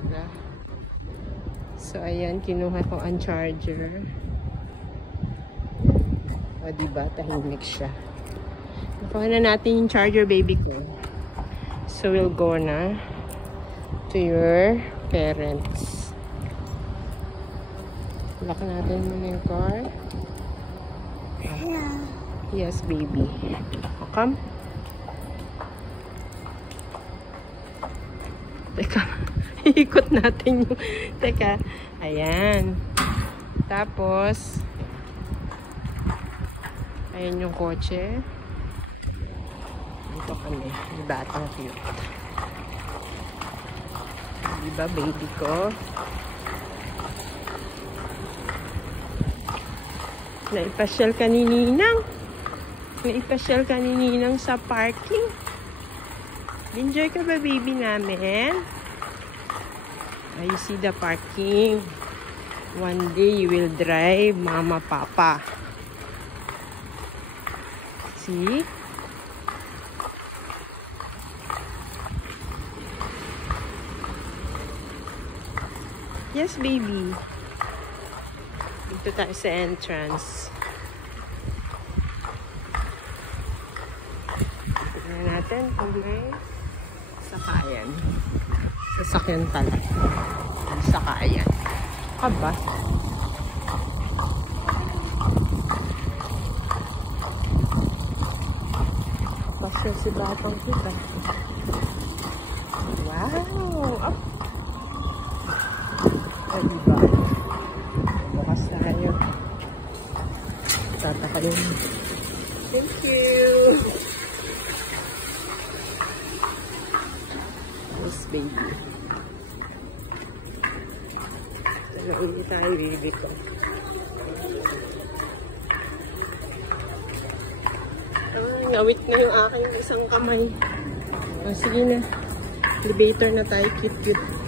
talaga. So, ayan, kinuha ko ang charger. O, diba? Tahimik siya. Nakuha na natin yung charger, baby ko. So, we'll go na to your parents. Lock natin muna yung car. Hello. Yes, baby. Come. Teka, ikot natin yung... Teka, ayan. Tapos, ayan yung kotse. Dito kami. Yung batang cute. Diba, baby ko? Naipasyal ka ni Ninang. Naipasyal ka ni Ninang sa parking. Enjoy ka ba, baby namin? You see the parking. One day you will drive mama, papa. See? Yes, baby. Dito tayo sa entrance. Tignan natin kung may sakayan. Sasakyan pala. Sakayan. Aba. Pasya si batang kita. Wow! Up! Ay, diba? Bukas tayo. Tatakayin. Thank you! Yes, baby. Talauli tayo, baby ko. Ngawit na yung aking isang kamay. O, sige na. Elevator na tayo. Cute, cute.